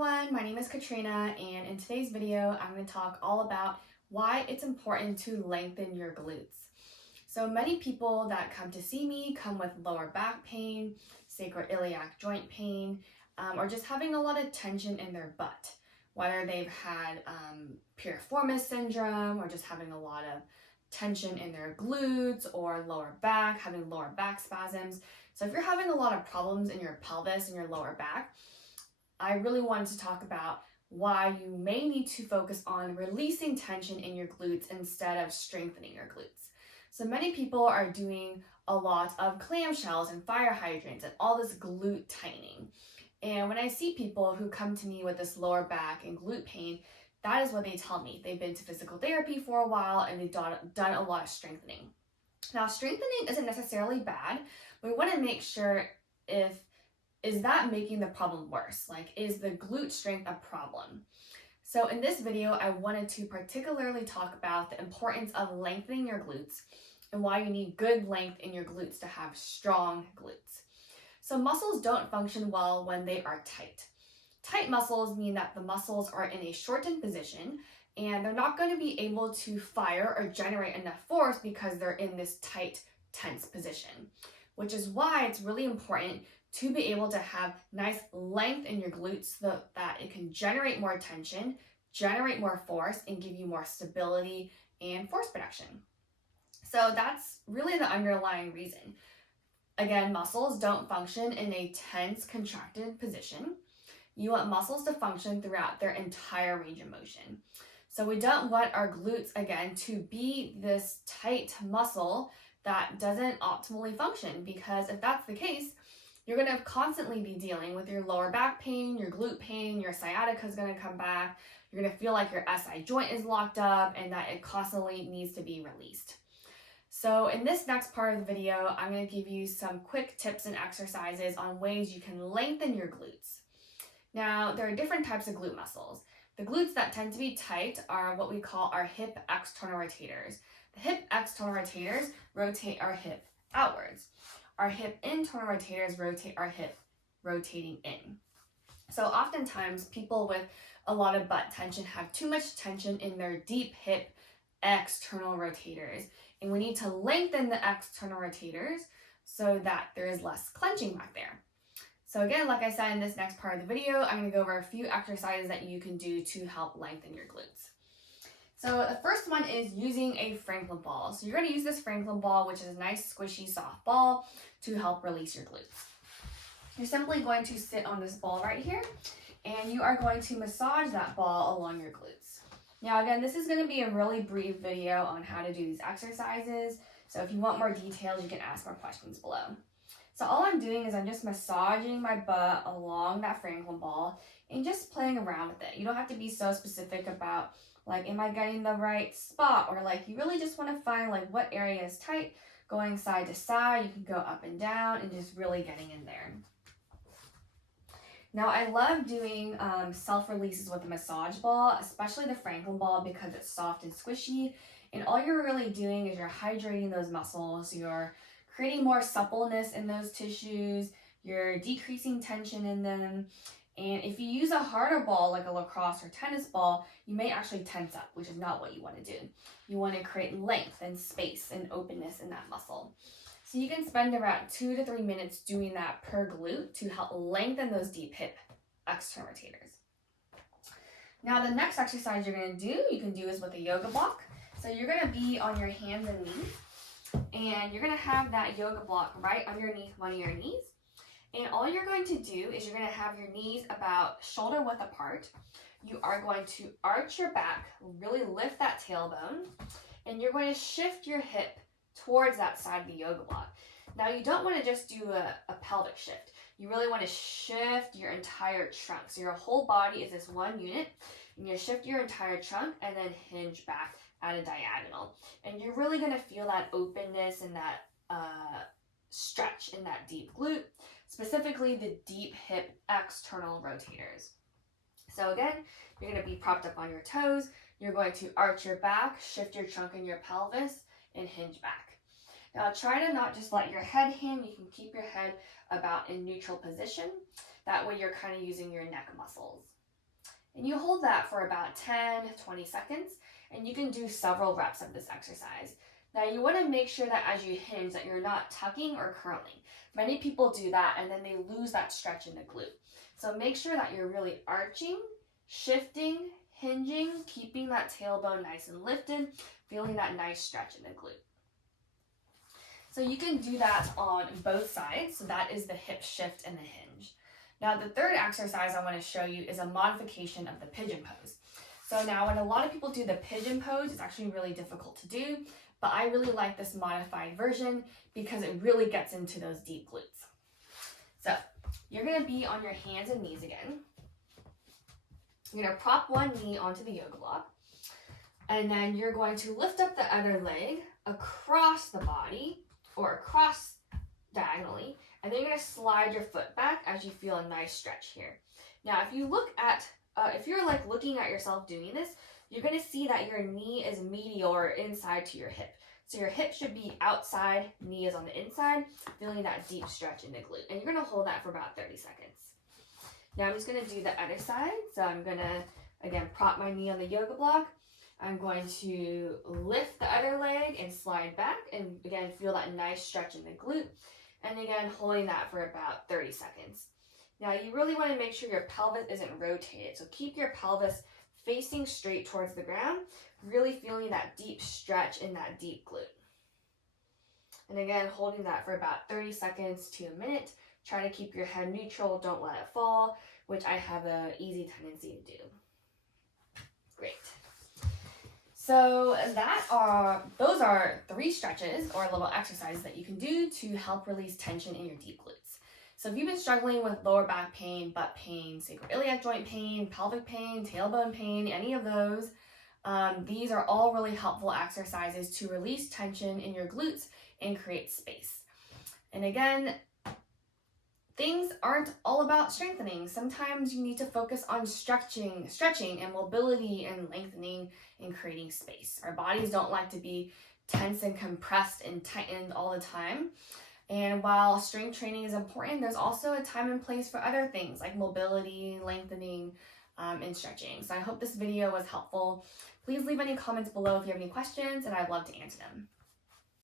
everyone, my name is Katrina, and in today's video I'm going to talk all about why it's important to lengthen your glutes. So many people that come to see me come with lower back pain, sacroiliac joint pain, or just having a lot of tension in their butt, whether they've had piriformis syndrome or just having a lot of tension in their glutes or lower back, having lower back spasms. So if you're having a lot of problems in your pelvis and your lower back, I really wanted to talk about why you may need to focus on releasing tension in your glutes instead of strengthening your glutes. So many people are doing a lot of clamshells and fire hydrants and all this glute tightening. And when I see people who come to me with this lower back and glute pain, that is what they tell me. They've been to physical therapy for a while and they've done a lot of strengthening. Now, strengthening isn't necessarily bad. We want to make sure is that making the problem worse? Like, is the glute strength a problem? So in this video, I wanted to particularly talk about the importance of lengthening your glutes and why you need good length in your glutes to have strong glutes. So muscles don't function well when they are tight. Tight muscles mean that the muscles are in a shortened position and they're not going to be able to fire or generate enough force because they're in this tight, tense position, which is why it's really important to be able to have nice length in your glutes so that it can generate more tension, generate more force, and give you more stability and force production. So that's really the underlying reason. Again, muscles don't function in a tense, contracted position. You want muscles to function throughout their entire range of motion. So we don't want our glutes, again, to be this tight muscle that doesn't optimally function, because if that's the case, you're going to constantly be dealing with your lower back pain, your glute pain, your sciatica is going to come back. You're going to feel like your SI joint is locked up and that it constantly needs to be released. So in this next part of the video, I'm going to give you some quick tips and exercises on ways you can lengthen your glutes. Now, there are different types of glute muscles. The glutes that tend to be tight are what we call our hip external rotators. The hip external rotators rotate our hip outwards. Our hip internal rotators rotate our hip rotating in. So oftentimes people with a lot of butt tension have too much tension in their deep hip external rotators. And we need to lengthen the external rotators so that there is less clenching back there. So again, like I said in this next part of the video, I'm going to go over a few exercises that you can do to help lengthen your glutes. So the first one is using a Franklin ball. So you're going to use this Franklin ball, which is a nice, squishy, soft ball, to help release your glutes. You're simply going to sit on this ball right here, and you are going to massage that ball along your glutes. Now again, this is going to be a really brief video on how to do these exercises. So if you want more details, you can ask more questions below. So all I'm doing is I'm just massaging my butt along that Franklin ball and just playing around with it. You don't have to be so specific about, like, am I getting the right spot? Or like, you really just want to find like what area is tight, going side to side. You can go up and down and just really getting in there. Now, I love doing self-releases with a massage ball, especially the Franklin ball, because it's soft and squishy. And all you're really doing is you're hydrating those muscles. You're creating more suppleness in those tissues. You're decreasing tension in them. And if you use a harder ball like a lacrosse or tennis ball, you may actually tense up, which is not what you want to do. You want to create length and space and openness in that muscle. So you can spend around 2 to 3 minutes doing that per glute to help lengthen those deep hip external rotators. Now the next exercise you're going to do, you can do is with a yoga block. So you're going to be on your hands and knees, and you're going to have that yoga block right underneath one of your knees. And all you're going to do is you're going to have your knees about shoulder width apart. You are going to arch your back, really lift that tailbone, and you're going to shift your hip towards that side of the yoga block. Now, you don't want to just do a pelvic shift. You really want to shift your entire trunk. So your whole body is this one unit, and you shift your entire trunk and then hinge back at a diagonal. And you're really going to feel that openness and that stretch in that deep glute, specifically the deep hip external rotators. So again, you're going to be propped up on your toes. You're going to arch your back, shift your trunk and your pelvis, and hinge back. Now try to not just let your head hang. You can keep your head about in neutral position. That way you're kind of using your neck muscles. And you hold that for about 10-20 seconds, and you can do several reps of this exercise. Now you want to make sure that as you hinge that you're not tucking or curling. Many people do that and then they lose that stretch in the glute. So make sure that you're really arching, shifting, hinging, keeping that tailbone nice and lifted, feeling that nice stretch in the glute. So you can do that on both sides. So that is the hip shift and the hinge. Now the third exercise I want to show you is a modification of the pigeon pose. So now when a lot of people do the pigeon pose, it's actually really difficult to do, but I really like this modified version because it really gets into those deep glutes. So you're going to be on your hands and knees again. You're going to prop one knee onto the yoga block, and then you're going to lift up the other leg across the body or across diagonally, and then you're going to slide your foot back as you feel a nice stretch here. Now if you look at if you're like looking at yourself doing this, you're going to see that your knee is medial inside to your hip. So your hip should be outside, knee is on the inside, feeling that deep stretch in the glute. And you're going to hold that for about 30 seconds. Now I'm just going to do the other side. So I'm going to, again, prop my knee on the yoga block. I'm going to lift the other leg and slide back. And again, feel that nice stretch in the glute. And again, holding that for about 30 seconds. Now you really want to make sure your pelvis isn't rotated. So keep your pelvis facing straight towards the ground, really feeling that deep stretch in that deep glute. And again, holding that for about 30 seconds to a minute. Try to keep your head neutral, don't let it fall, which I have an easy tendency to do. Great. So those are 3 stretches or little exercises that you can do to help release tension in your deep glutes. So if you've been struggling with lower back pain, butt pain, sacroiliac joint pain, pelvic pain, tailbone pain, any of those, these are all really helpful exercises to release tension in your glutes and create space. And again, things aren't all about strengthening. Sometimes you need to focus on stretching and mobility and lengthening and creating space. Our bodies don't like to be tense and compressed and tightened all the time. And while strength training is important, there's also a time and place for other things like mobility, lengthening, and stretching. So I hope this video was helpful. Please leave any comments below if you have any questions, and I'd love to answer them.